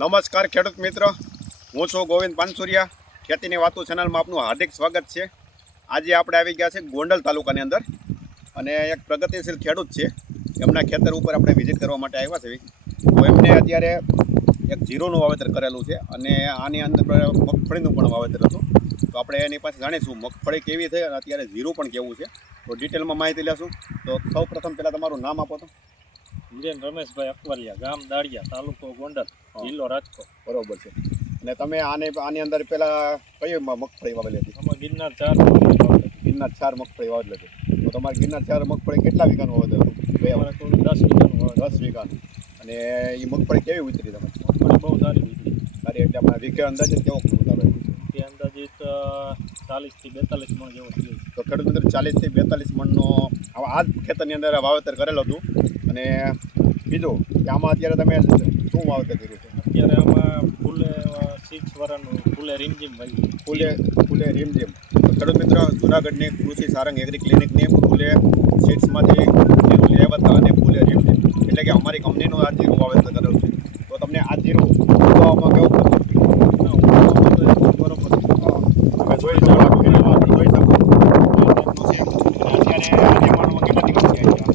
નમસ્કાર ખેડૂત મિત્ર. હું છું ગોવિંદ પાનસુરિયા. ખેતીની વાતો ચેનલમાં આપનું હાર્દિક સ્વાગત છે. આજે આપણે આવી ગયા છે ગોંડલ તાલુકાની અંદર. અને એક પ્રગતિશીલ ખેડૂત છે. એમના ખેતર ઉપર આપણે વિઝિટ કરવા માટે આવ્યા છે તો એમને અત્યારે એક જીરોનું વાવેતર કરેલું છે અને આની અંદર મગફળીનું પણ વાવેતર હતું. તો આપણે એની પાસે જાણીશું મગફળી કેવી થઈ અને અત્યારે ઝીરું પણ કેવું છે. તો ડિટેલમાં માહિતી લેશું. તો સૌ પ્રથમ પહેલાં તમારું નામ આપો તો. રમેશભાઈ અકવરિયા ગામ દાળિયા, તાલુકો ગોંડલ. જિલ્લો રાજકોટ. બરોબર છે. અને તમે આને આની અંદર પેલા કઈ મગફળી વાવેલી હતી? આમાં ગિરનાર ચાર ગિરનાર ચાર મગફળી વાવેલી હતી. તો તમારે ગિરનાર ચાર મગફળી કેટલા વીઘાનું વાવેતર હતું? બે અમારે થોડું દસ વીઘાનું. દસ વીઘાનું. અને એ મગફળી કેવી ઉતરી તમે મગફળી બહુ સારી ઉતરી. સારી એટલે આપણે વીઘે અંદાજે કેવો ઉતારો તે અંદાજિત ચાલીસથી બેતાલીસ મણ જેવો થયો. તો ખેડૂત મિત્ર ચાલીસથી બેતાલીસ મણનો આવા આ જ ખેતરની અંદર વાવેતર કરેલું હતું. અને બીજું કે આમાં અત્યારે તમે શું વાવેતર કર્યું છે? અત્યારે આમાં ફૂલે સિક્સ વરાનું ફૂલે રીમઝીમ ભાઈ ફૂલે ફૂલે રીમઝીમ ખેડૂત મિત્ર, જુનાગઢની કૃષિ સારંગ એગ્રી ક્લિનિકની ફૂલે સિક્સમાંથી જીરું લેવા હતા અને ફૂલે રીમઝીમ એટલે કે અમારી કંપનીનું આ જીરું વાવેતર કરેલું છે તો તમને આ જીરું ઉગાવવામાં કેવું પડતું ના, ઉગાડવામાં તો એકદમ બરોબર છે. તમે જોઈ શકો આ વિડીયોમાં પણ જોઈ શકો આ રીતનું છે અને અત્યારે આ નિર્માણમાં કેટલા દિવસ થયા છે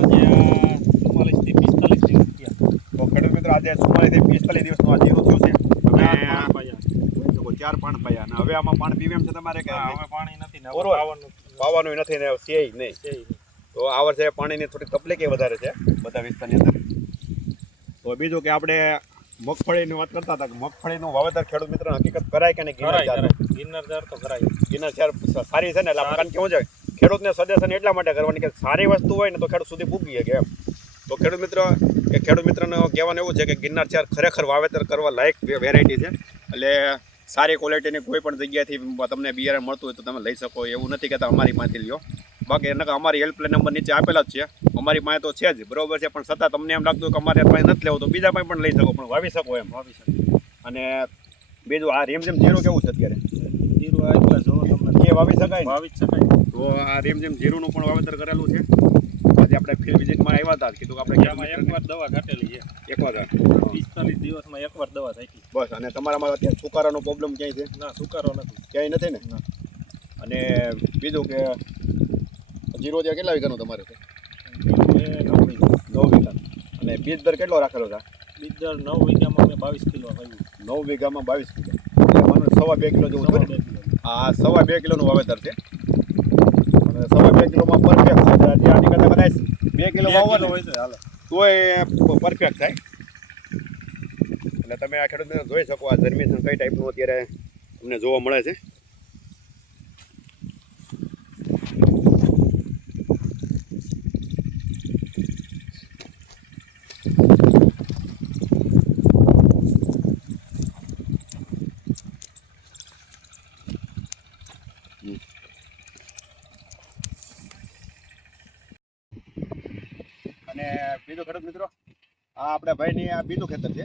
આજે ચુમ્માલીસથી પિસ્તાલીસ દિવસ થયા તો ખેડૂત મિત્ર આજે સુમારીથી પિસ્તાલીસ દિવસનું આ જીરું થયું છે. ચાર પાણ પાયા. અને હવે આમાં પાણી પીવે એમ છે તમારે કે હવે પાણી નથી ને. પાવાનું નથી. ને છે નહીં. તો આ વર્ષે પાણીની થોડી તકલીફ વધારે છે બધા વિસ્તારની અંદર. તો બીજું કે આપણે મગફળીની વાત કરતા હતા કે મગફળીનું વાવેતર ખેડૂત મિત્ર હકીકત કરાય કે નહીં? ગિરનાર ગિરનાર તો કરાય. ગિરનાર ચાર સારી છે ને એટલે આપણે કે કેવું છે ખેડૂતને સજેશન એટલા માટે કરવાની કે સારી વસ્તુ હોય ને તો ખેડૂત સુધી પૂગી શકે એમ. તો ખેડૂત મિત્ર કે ખેડૂત મિત્રનો કહેવાનું એવું છે કે ગિરનાર ચાર ખરેખર વાવેતર કરવા લાયક વેરાયટી છે. એટલે સારી ક્વોલિટીની કોઈ પણ જગ્યાએથી તમને બિયારણ મળતું હોય તો તમે લઈ શકો એવું નથી કહેતા અમારી માંથી લ્યો. બાકી એના અમારી હેલ્પલાઇન નંબર નીચે આપેલા જ છે. અમારી પાસે તો છે જ બરોબર છે પણ છતાં તમને એમ લાગતું કે અમારે પાસે નથી લેવું તો બીજા પાસે પણ લઈ શકો પણ વાવી શકો એમ. વાવી શકો અને બીજું આ રેમઝેમ જીરું કેવું છે અત્યારે? જીરું આવી વાવી શકાય વાવી જ શકાય. તો આ રેમઝેમ જીરુંનું પણ વાવેતર કરેલું છે. આપણે ફિલ્ડ વિઝિટમાં આવ્યા હતા કીધું કે આપણે આમાં એકવાર દવા ઘાટેલી છે. એકવાર પિસ્તાલીસ દિવસમાં એકવાર દવા થઈ બસ અને તમારામાં અત્યારે સુકારાનો પ્રોબ્લેમ ક્યાંય છે? ના સુકારો નથી. ક્યાંય નથી ને? અને બીજું કે જીરો ત્યાં કેટલા વીઘાનું તમારે છે? નવ વીઘા. અને બીજ દર કેટલો રાખેલો હતા બીજ દર નવ વીઘામાં અમે બાવીસ કિલો વાવ્યું. નવ વીઘામાં બાવીસ કિલો સવા બે કિલો જેવું. આ સવા બે કિલોનું વાવેતર છે. સવા બે કિલોમાં પરફેક્ટ છે હજી આની કરતાં કદાચ બે કિલો વાવવાનું હોય તો હાલે. તોય પરફેક્ટ થાય. એટલે તમે આ ખેડૂતને જોઈ શકો આ જર્મિનેશન કઈ ટાઈપનું અત્યારે તમને જોવા મળે છે. અને બીજો ખેડૂત મિત્રો આ આપણે ભાઈની આ બીજું ખેતર છે.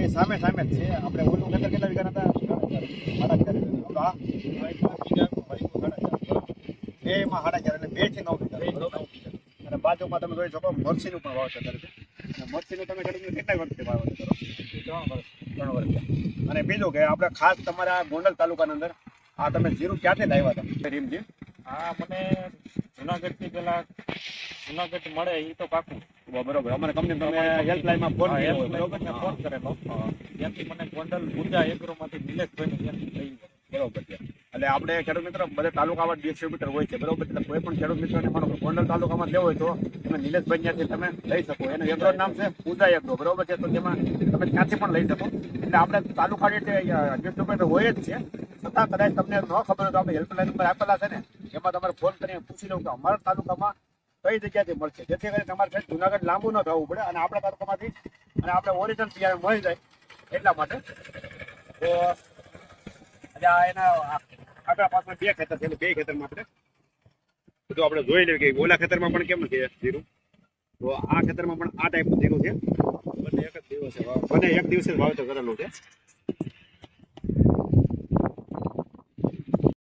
એ સામે સામે જ છે. આપણે ઓલું ખેતર કેટલા વીઘા. હતા. આ બેમાં સાડા ચાર એટલે બેથી નવ વીઘા? અને બાજુમાં તમે જોઈ શકો મરસીનું પણ વાવેતર કરે છે. અને મરસીનું તમે ખેડૂત કેટલા વર્ષથી વાવેતર કરો ત્રણ વર્ષ. ત્રણ વર્ષ અને બીજું કે આપણે ખાસ તમારા ગોંડલ તાલુકાની અંદર આ તમે જીરું ક્યાંથી લાવ્યા હતા? રીમજી હા મને જુનાગઢથી પેલા જુનાગઢ મળે એ તો પાકું. બરોબર અમારે કંપની તમે હેલ્પલાઇનમાં ફોન કર્યો. બરોબર ફોન કરેલો ત્યાંથી મને ગોંડલ ગુંજા એકરો માંથી નિલેશભાઈ ત્યાંથી લઈ બરોબર છે. એટલે આપણે ખેડૂત મિત્રો બધા તાલુકામાં ડિસ્ટ્રીબ્યુટર હોય છે, બરોબર એટલે કોઈ પણ ખેડૂત મિત્રોને મારો ગોંડલ તાલુકામાં લેવો હોય તો તમે નિલેશભાઈ ત્યાંથી તમે લઈ શકો. એનું એગ્રો નામ છે, પૂજા એગ્રો બરોબર છે. તો તેમાં તમે ત્યાંથી પણ લઈ શકો. એટલે આપણે તાલુકા રીતે ડિસ્ટ્રીબ્યુટર હોય જ છે, છતાં કદાચ તમને ન ખબર હોય તો આપણે હેલ્પલાઇન નંબર આપેલા છે ને, એમાં તમારે ફોન કરીને પૂછી લઉં કે અમારા તાલુકામાં કઈ જગ્યાથી મળશે. જેથી કરીને તમારે જુનાગઢ લાંબુ ન થવું પડે અને આપણા તાલુકામાંથી અને આપણે ઓરિજિનલ બિયારણ મળી જાય એટલા માટે. તો એના આપણા બે ખેતર છે બે ખેતરમાં આપણે બધું આપણે જોઈ લઈએ કે ઓલા ખેતરમાં પણ કેમ છે જીરું? તો આ ખેતરમાં પણ આ ટાઈપનું જીરું છે. બંને એક જ દિવસે બંને એક દિવસે વાવેતર કરેલું છે.